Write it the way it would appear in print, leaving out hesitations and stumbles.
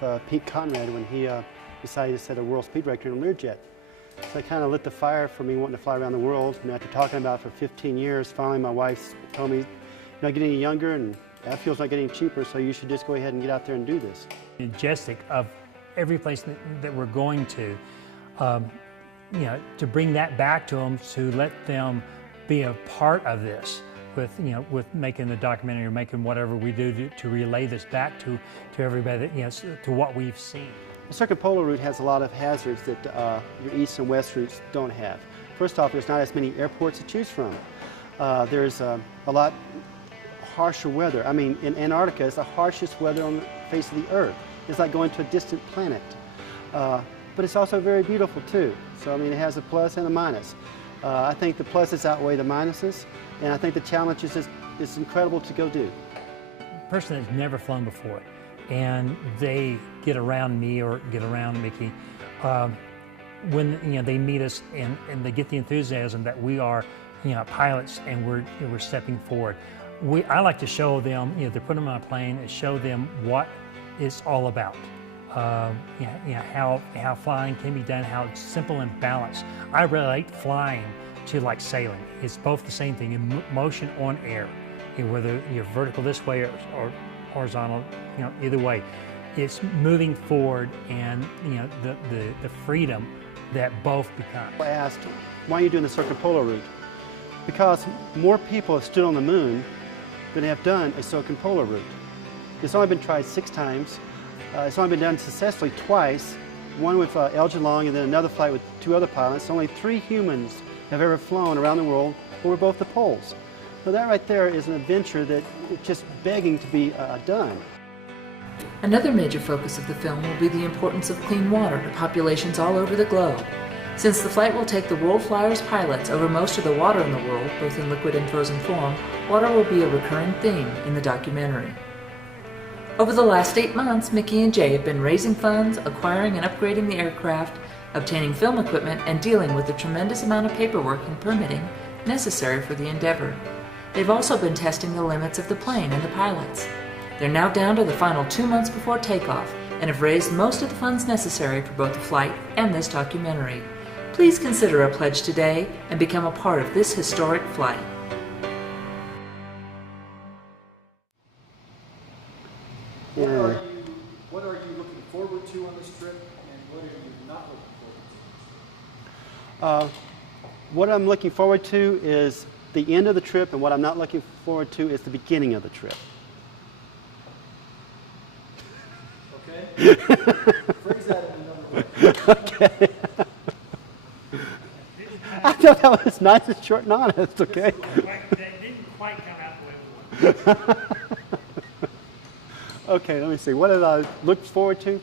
with Pete Conrad when he decided to set a world speed record in a Learjet. So it kind of lit the fire for me wanting to fly around the world. And after talking about it for 15 years, finally my wife told me, you're not getting any younger and that fuel's not getting cheaper, so you should just go ahead and get out there and do this. Majestic of every place that we're going to, you know, to bring that back to them, to let them be a part of this with, you know, with making the documentary or making whatever we do to relay this back to everybody, that, you know, to what we've seen. The circumpolar route has a lot of hazards that your east and west routes don't have. First off, there's not as many airports to choose from. There's a lot harsher weather. I mean, in Antarctica, it's the harshest weather on the face of the Earth. It's like going to a distant planet. But it's also very beautiful too. So, I mean, it has a plus and a minus. I think the pluses outweigh the minuses, and I think the challenge is incredible to go do. A person that's never flown before, and they get around me or get around Mickey, when, you know, they meet us and they get the enthusiasm that we are, you know, pilots and we're stepping forward. I like to show them, you know, to put them on a plane and show them what it's all about. You know, how flying can be done, how it's simple and balanced. I relate flying to like sailing. It's both the same thing, in motion on air. You know, whether you're vertical this way or horizontal, you know, either way, it's moving forward, and, you know, the freedom that both become. I asked, why are you doing the circumpolar route? Because more people have stood on the moon than have done a circumpolar route. It's only been tried 6 times. It's only been done successfully twice, one with Elgin Long and then another flight with 2 other pilots. Only 3 humans have ever flown around the world over both the poles. So that right there is an adventure that is just begging to be done. Another major focus of the film will be the importance of clean water to populations all over the globe. Since the flight will take the WorldFlyers pilots over most of the water in the world, both in liquid and frozen form, water will be a recurring theme in the documentary. Over the last 8 months, Mickey and Jay have been raising funds, acquiring and upgrading the aircraft, obtaining film equipment, and dealing with the tremendous amount of paperwork and permitting necessary for the endeavor. They've also been testing the limits of the plane and the pilots. They're now down to the final 2 months before takeoff and have raised most of the funds necessary for both the flight and this documentary. Please consider a pledge today and become a part of this historic flight. Yeah. What are you looking forward to on this trip, and what are you not looking forward to? What I'm looking forward to is the end of the trip, and what I'm not looking forward to is the beginning of the trip. Okay. Phrase that in another way. Okay. I thought that was nice and short and honest, okay? That didn't quite come out the way we wanted. Okay, let me see. What did I look forward to?